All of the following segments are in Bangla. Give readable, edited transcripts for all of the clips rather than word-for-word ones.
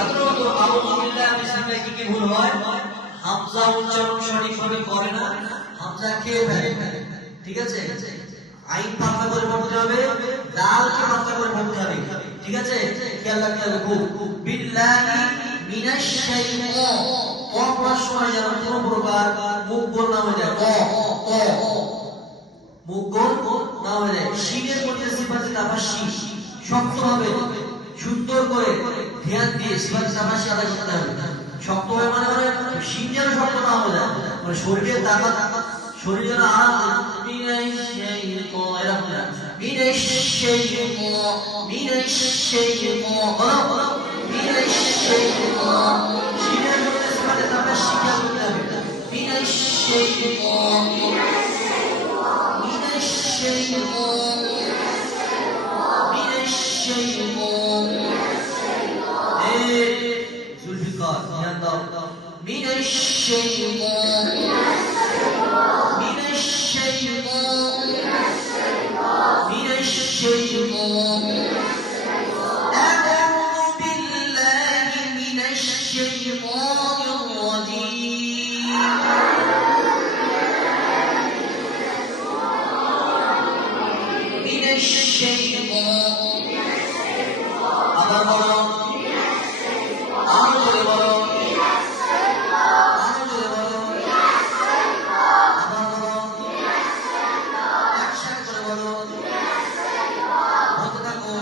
সাধারণত আউযু বিল্লাহি বিসমিল্লাহ কি ভুল হয়? হামজা উচ্চারণ সঠিকভাবে করে না, হামজা খেয়ে ফেলে। ঠিক আছে, আইন পাতলা করে পড়তে হবে, দালকে পাতলা করে পড়তে হবে। ঠিক আছে, খেয়াল রাখতে হবে খুব। বিল্লাহি মিনাশ শাইতান, পড়ার সময় যেন কোনো প্রকার মুখ গোল না হয়ে যায়। মুখ গোল না হয়ে যায়। শিনের মধ্যে সিফাতে তাবাসসি শক্ত হবে, সুন্দর করে ধ্যান দিয়ে সিফাতে তাবাসসি আদায় করতে হবে। শক্ত হয়ে মানে শিন যেন শক্ত না হয়ে যায়, মানে শরীরের তাকাত, শরীর যেন আরাম। মিনাশ শাইতান, মিনাশ শাইতান, শিনের মধ্যে সিফাতে তাবাসসি খেয়াল করতে হবে। মিনাশ শাইতান, মিনাশ শাইতান, মিনাশ শাইতান। জুলফিকার ধ্যান দাও। মিনাশ শাইতান, মিনাশ শাইতান, মিনাশ শাইতান। আউযু বিল্লাহি মিনাশ শাইতানির রাজীম। মিনাশ শাইতান, আবার বলো, আরো জোরে বলো, আরো জোরে বলো, আবার বলো, একসাথে করে বলো, বলতে থাকো।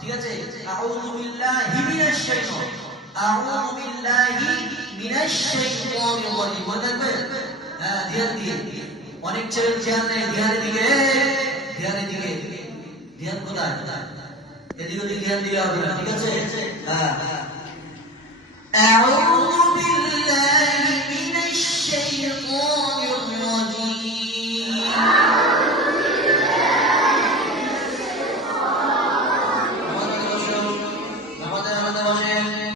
ঠিক আছে, আউযু বিল্লাহি মিনাশ শাইতান, আউযু বিল্লাহি মিনাশ শাইতানির রাজীম। মনে থাকবে? হ্যাঁ, ধ্যান দিয়ে। অনেক ছেলে ধ্যান নেই, ধ্যানের দিকে, ধ্যানের দিকে, ধ্যান কোথায়? এদিকে ওদিকে ধ্যান দিলে হবে না। ঠিক আছে, হ্যাঁ। আউযু